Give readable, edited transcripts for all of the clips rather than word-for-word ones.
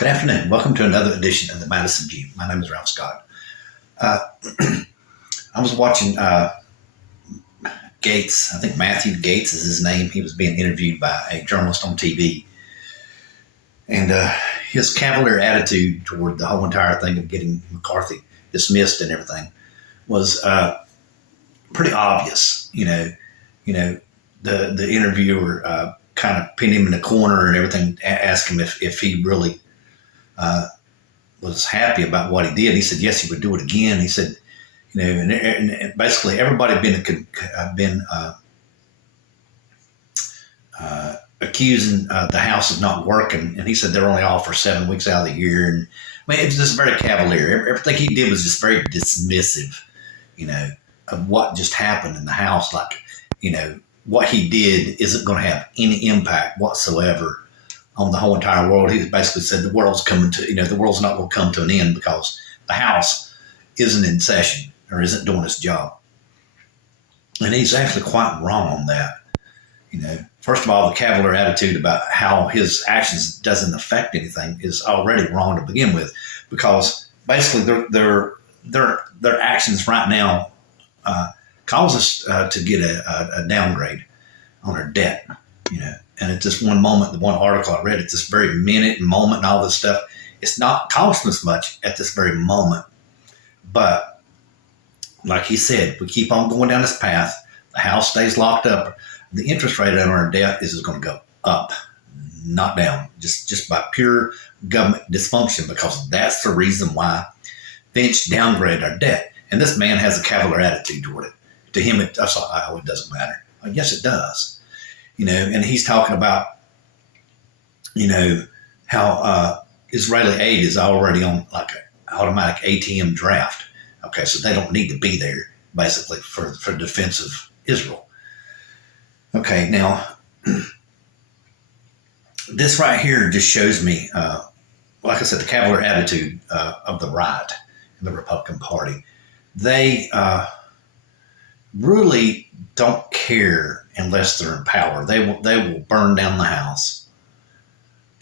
Good afternoon. Welcome to another edition of the Madison View. My name is Ralph Scott. I was watching Gates. I think Matthew Gates is his name. He was being interviewed by a journalist on TV. And his cavalier attitude toward the whole entire thing of getting McCarthy dismissed and everything was pretty obvious. The interviewer kind of pinned him in the corner and everything, asked him if he really was happy about what he did. He said, yes, he would do it again. He said, and basically everybody had been accusing the House of not working. And he said they're only off for 7 weeks out of the year. And I mean, it was just very cavalier. Everything he did was just very dismissive, of what just happened in the House. Like, what he did isn't going to have any impact whatsoever on the whole entire world. He basically said the world's the world's not going to come to an end because the House isn't in session or isn't doing its job. And he's actually quite wrong on that. First of all, the cavalier attitude about how his actions doesn't affect anything is already wrong to begin with, because basically their actions right now cause us to get a downgrade on our debt, And at this one moment, the one article I read, at this very minute and moment and all this stuff, it's not costing us much at this very moment. But like he said, we keep on going down this path. The house stays locked up. The interest rate on our debt is going to go up, not down, just by pure government dysfunction, because that's the reason why Finch downgraded our debt. And this man has a cavalier attitude toward it. To him, it doesn't matter. Yes, it does. And he's talking about, how Israeli aid is already on like an automatic ATM draft. Okay, so they don't need to be there, basically, for defense of Israel. Okay, now, this right here just shows me, like I said, the cavalier attitude of the right and the Republican Party. They really don't care unless they're in power. They will burn down the house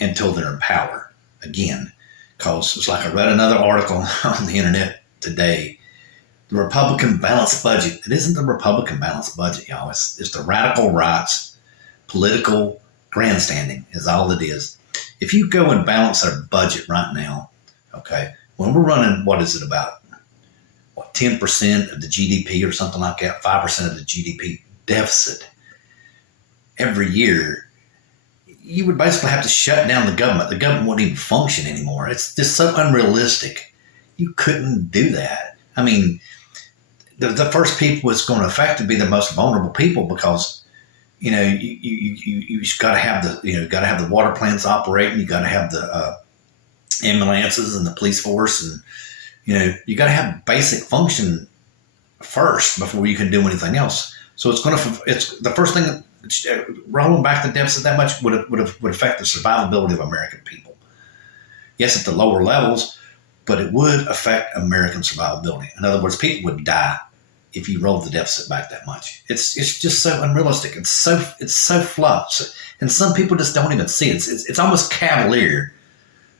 until they're in power again. Because it's like I read another article on the internet today. The Republican balanced budget. It isn't the Republican balanced budget, y'all. It's the radical right's political grandstanding is all it is. If you go and balance our budget right now, okay, when we're running, what is it about? 10% of the GDP or something like that, 5% of the GDP deficit every year, you would basically have to shut down the government. The government wouldn't even function anymore. It's just so unrealistic. You couldn't do that. I mean, the first people it's going to affect to be the most vulnerable people, because you got to have the water plants operating. You got to have the ambulances and the police force, and you got to have basic function first before you can do anything else. So it's the first thing. Rolling back the deficit that much would affect the survivability of American people. Yes, at the lower levels, but it would affect American survivability. In other words, people would die if you rolled the deficit back that much. It's just so unrealistic. It's so fluff, and some people just don't even see it. It's almost cavalier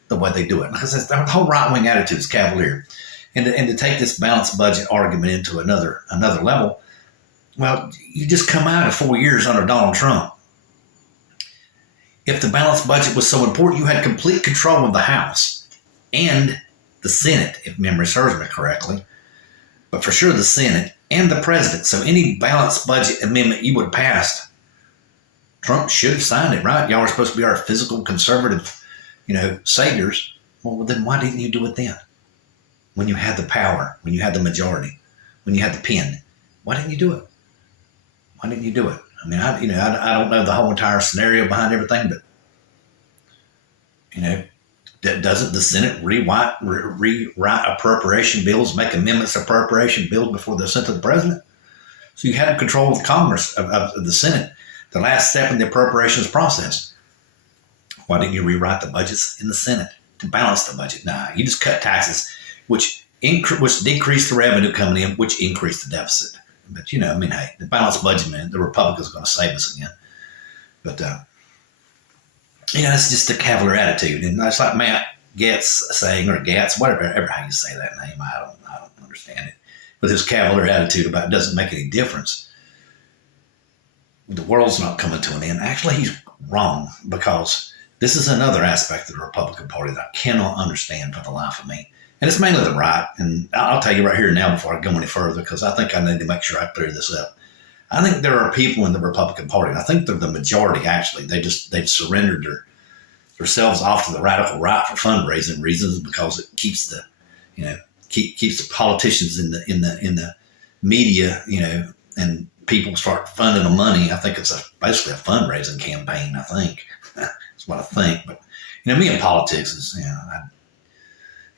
the way they do it. Like I said, the whole right-wing attitude is cavalier. And to take this balanced budget argument into another level, well, you just come out of 4 years under Donald Trump. If the balanced budget was so important, you had complete control of the House and the Senate, if memory serves me correctly, but for sure the Senate and the president. So any balanced budget amendment you would have passed, Trump should have signed it, right? Y'all were supposed to be our fiscal conservative saviors. Well, then why didn't you do it then? When you had the power, when you had the majority, when you had the pen, why didn't you do it? Why didn't you do it? I mean, I don't know the whole entire scenario behind everything, but doesn't the Senate rewrite appropriation bills, make amendments to appropriation bills before they're sent to the president? So you had control of Congress, of the Senate, the last step in the appropriations process. Why didn't you rewrite the budgets in the Senate to balance the budget? Nah, you just cut taxes, which decreased the revenue coming in, which increased the deficit. But, hey, the balanced budget, man, the Republicans are going to save us again. But, it's just a cavalier attitude. And it's like Getz saying, or Gatz, whatever how you say that name, I don't understand it. With his cavalier attitude about it doesn't make any difference. The world's not coming to an end. Actually, he's wrong, because this is another aspect of the Republican Party that I cannot understand for the life of me. And it's mainly the right. And I'll tell you right here now before I go any further, because I think I need to make sure I clear this up. I think there are people in the Republican Party, and I think they're the majority actually. They've surrendered themselves off to the radical right for fundraising reasons, because it keeps the, keeps the politicians in the media, and people start funding them money. I think it's basically a fundraising campaign. I think that's what I think. But me in politics is,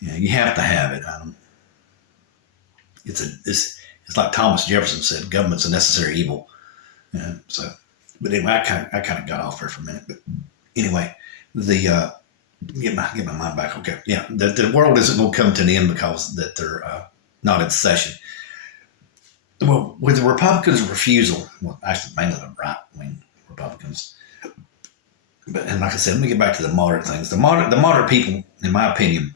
you have to have it. It's like Thomas Jefferson said, government's a necessary evil. But anyway, I kind of got off there for a minute. But anyway, get my mind back. Okay, yeah, the world isn't going to come to an end because that they're not in session. Well, with the Republicans' refusal, well, actually mainly the right-wing Republicans. And like I said, let me get back to the moderate things. The moderate people, in my opinion,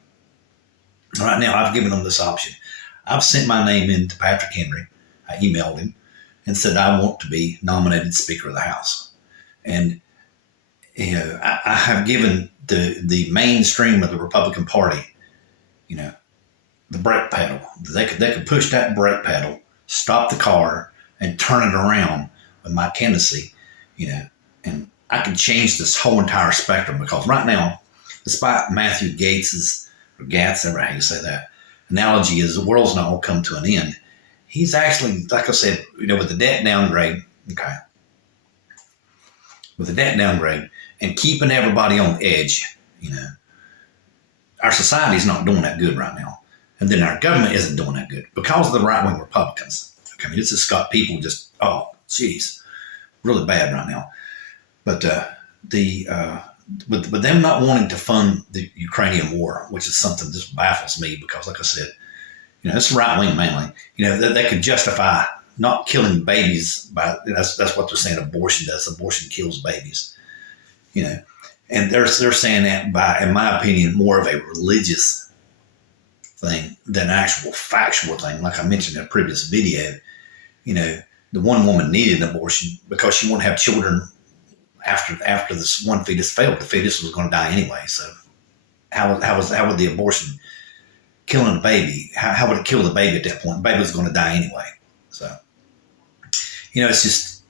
right now, I've given them this option. I've sent my name in to Patrick Henry. I emailed him and said I want to be nominated Speaker of the House. And I have given the mainstream of the Republican Party, the brake pedal. They could push that brake pedal, stop the car, and turn it around with my candidacy, and I can change this whole entire spectrum, because right now, despite Matthew Gatz, ever how you say that, analogy is the world's not going to come to an end. He's actually, like I said, with the debt downgrade, with the debt downgrade and keeping everybody on the edge, our society's not doing that good right now. And then our government isn't doing that good because of the right-wing Republicans. It's just got people just, really bad right now. But with them not wanting to fund the Ukrainian war, which is something that just baffles me, because like I said, it's right wing mainly. They could justify not killing babies by that's what they're saying abortion does. Abortion kills babies. And they're saying that by, in my opinion, more of a religious thing than an actual factual thing. Like I mentioned in a previous video, the one woman needed an abortion because she wanted to have children after this one fetus failed. The fetus was going to die anyway. So how would the abortion killing the baby? How would it kill the baby at that point? The baby was going to die anyway. So it's just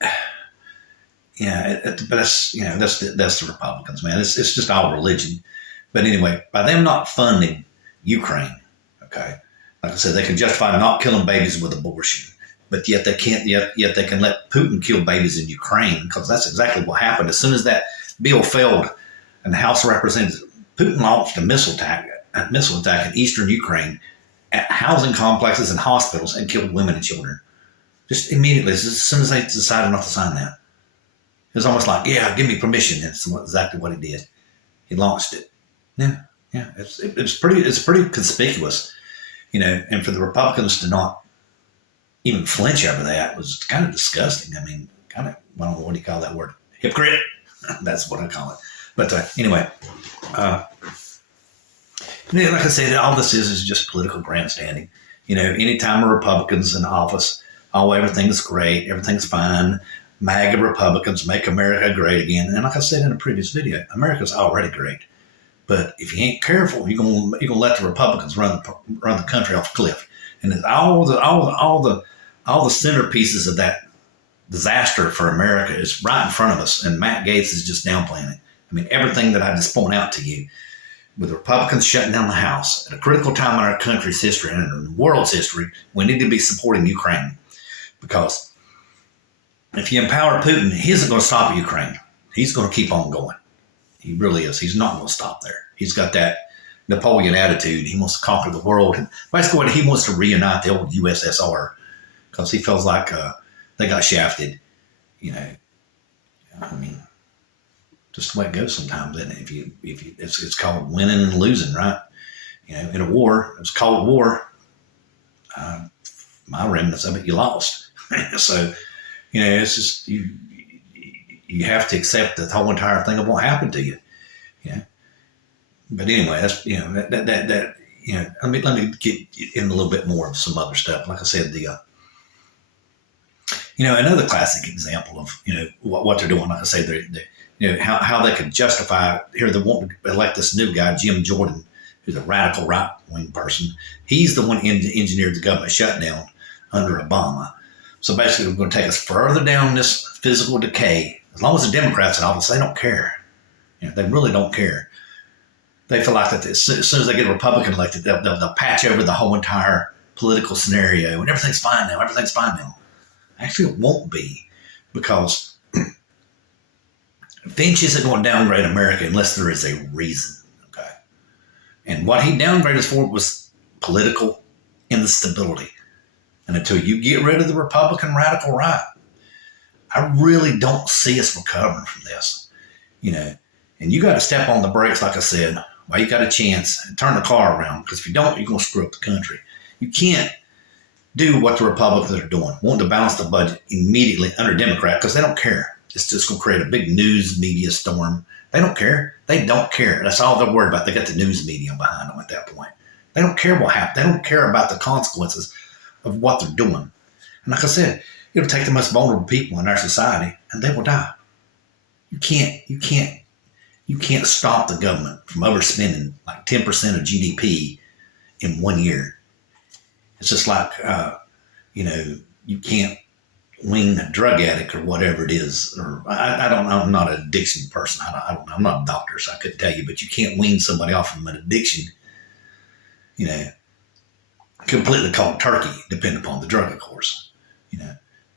but that's that's the Republicans, man. It's just all religion. But anyway, by them not funding Ukraine, okay, like I said, they can justify not killing babies with abortion. But yet they can't. Yet they can let Putin kill babies in Ukraine, because that's exactly what happened. As soon as that bill failed in the House of Representatives, Putin launched a missile attack in eastern Ukraine at housing complexes and hospitals, and killed women and children. Just immediately, as soon as they decided not to sign that, it was almost like, "Yeah, give me permission." That's exactly what he did. He launched it. Yeah. It's pretty conspicuous, And for the Republicans to not even flinch over that was kind of disgusting. I mean, I don't know, what do you call that word? Hypocrite. That's what I call it. But anyway, like I said, all this is just political grandstanding. Anytime a Republican's in office, everything's great, everything's fine. MAGA Republicans make America great again. And like I said in a previous video, America's already great. But if you ain't careful, you're gonna let the Republicans run the country off a cliff. And all the centerpieces of that disaster for America is right in front of us, and Matt Gaetz is just downplaying it. I mean, everything that I just point out to you, with the Republicans shutting down the House at a critical time in our country's history and in the world's history, we need to be supporting Ukraine, because if you empower Putin, he isn't going to stop Ukraine. He's going to keep on going. He really is. He's not going to stop there. He's got that Napoleon attitude. He wants to conquer the world. Basically, he wants to reunite the old USSR, because he feels like they got shafted. I mean, just the way it goes sometimes. And if you it's called winning and losing, right? In a war, it's called war. My remnants of it, you lost. So, it's just you have to accept the whole entire thing of what happened to you. But anyway, that's let me get in a little bit more of some other stuff. Like I said, another classic example of what they're doing. Like I say, how they could justify here. They want to elect this new guy, Jim Jordan, who's a radical right wing person. He's the one who engineered the government shutdown under Obama. So basically, we're going to take us further down this physical decay. As long as the Democrats in office, they don't care. They really don't care. They feel like that as soon as they get a Republican elected, they'll patch over the whole entire political scenario and everything's fine now. Everything's fine now. Actually, it won't be, because Finch isn't going to downgrade America unless there is a reason. Okay, and what he downgraded us for was political instability. And until you get rid of the Republican radical right, I really don't see us recovering from this. And you got to step on the brakes, like I said, while you got a chance, and turn the car around, because if you don't, you're going to screw up the country. You can't do what the Republicans are doing, wanting to balance the budget immediately under Democrat, because they don't care. It's just going to create a big news media storm. They don't care. They don't care. That's all they're worried about. They got the news media behind them at that point. They don't care what happened. They don't care about the consequences of what they're doing. And like I said, it'll take the most vulnerable people in our society, and they will die. You can't stop the government from overspending like 10% of GDP in 1 year. It's just like, you can't wing a drug addict or whatever it is. Or I don't know. I'm not an addiction person. I don't know. I'm not a doctor, so I couldn't tell you. But you can't wean somebody off from an addiction, completely cold turkey, depending upon the drug, of course.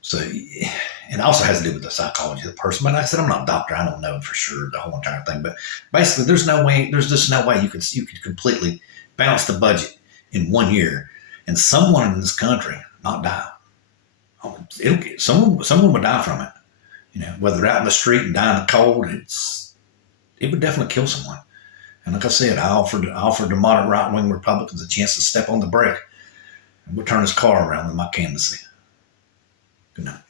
So it also has to do with the psychology of the person. But like I said, I'm not a doctor. I don't know for sure the whole entire thing. But basically, there's just no way you could completely balance the budget in 1 year and someone in this country not die. Someone would die from it. Whether they're out in the street and die in the cold, it would definitely kill someone. And like I said, I offered the moderate right-wing Republicans a chance to step on the brake, and we'll turn this car around with my candidacy. Good night.